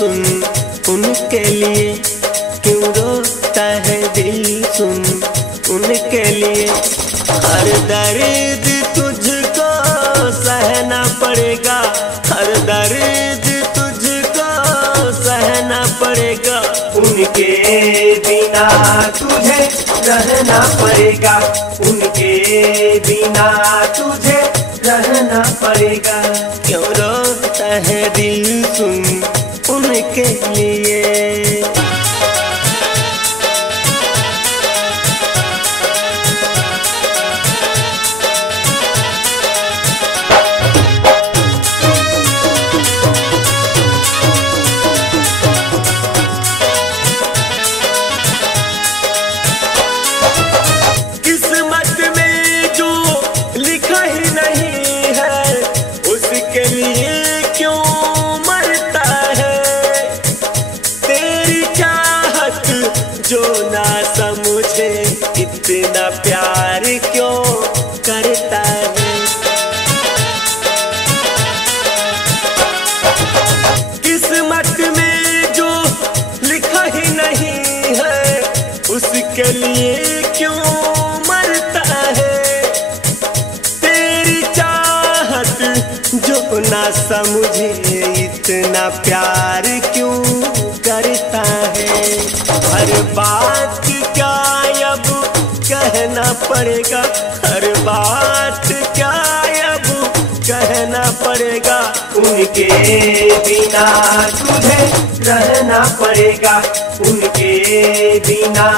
सुन उनके लिए, क्यों रोता है दिल सुन उनके लिए। हर दर्द तुझको सहना पड़ेगा, हर दर्द तुझको सहना पड़ेगा। उनके बिना तुझे रहना पड़ेगा, उनके बिना तुझे रहना पड़ेगा। क्यों रोता है दिल सुन उनके लिए। जो ना समझे इतना प्यार क्यों करता है। किस्मत में जो लिखा ही नहीं है उसके लिए क्यों मरता है। तेरी चाहत जो ना समझे इतना प्यार क्यों करता है। हर बात क्या अब कहना पड़ेगा, हर बात क्या अब कहना पड़ेगा। उनके बिना तुझे रहना पड़ेगा, उनके बिना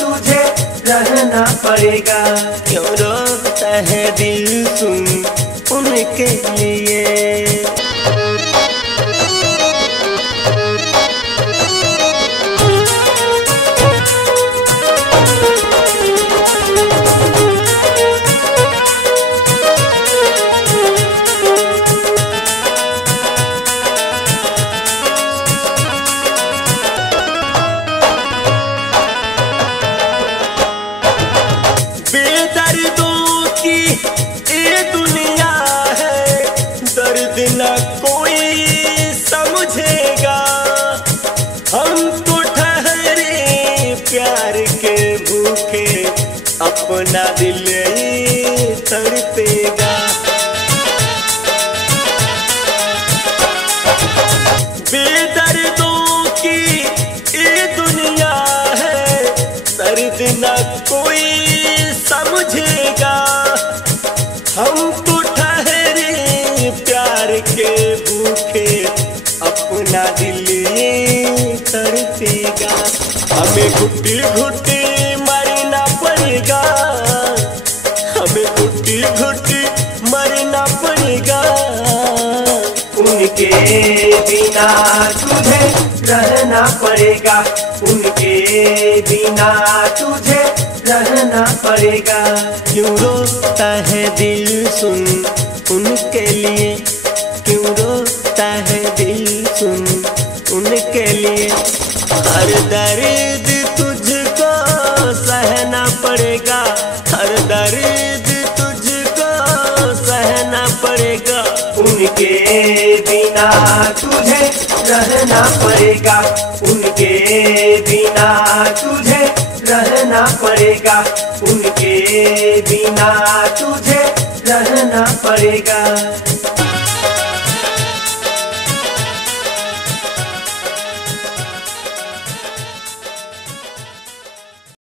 तुझे रहना पड़ेगा। क्यों रोता है दिल सुन उनके लिए। बेदर्दों की ये दुनिया है, दर्द न कोई समझेगा। हम तो ठहरे प्यार के भूखे, अपना दिल ही तड़पेगा। बेदर्दों की ये दुनिया है, दर्द न कोई समझेगा। हम तो ठहरे प्यार के भूखे, अपना दिल ये तड़पेगा। हमें घुटी घुटी मरना पड़ेगा, हमें घुटी घुटी मरना पड़ेगा। उनके बिना तुझे रहना पड़ेगा, उनके बिना तुझे रहना पड़ेगा। क्यों रोता है दिल सुन उनके लिए, क्यों रोता है दिल सुन उनके लिए। हर दर्द तुझको सहना पड़ेगा, हर दर्द तुझको सहना पड़ेगा। उनके बिना तुझे रहना पड़ेगा, उनके बिना तुझे रहना पड़ेगा, उनके बिना तुझे रहना पड़ेगा।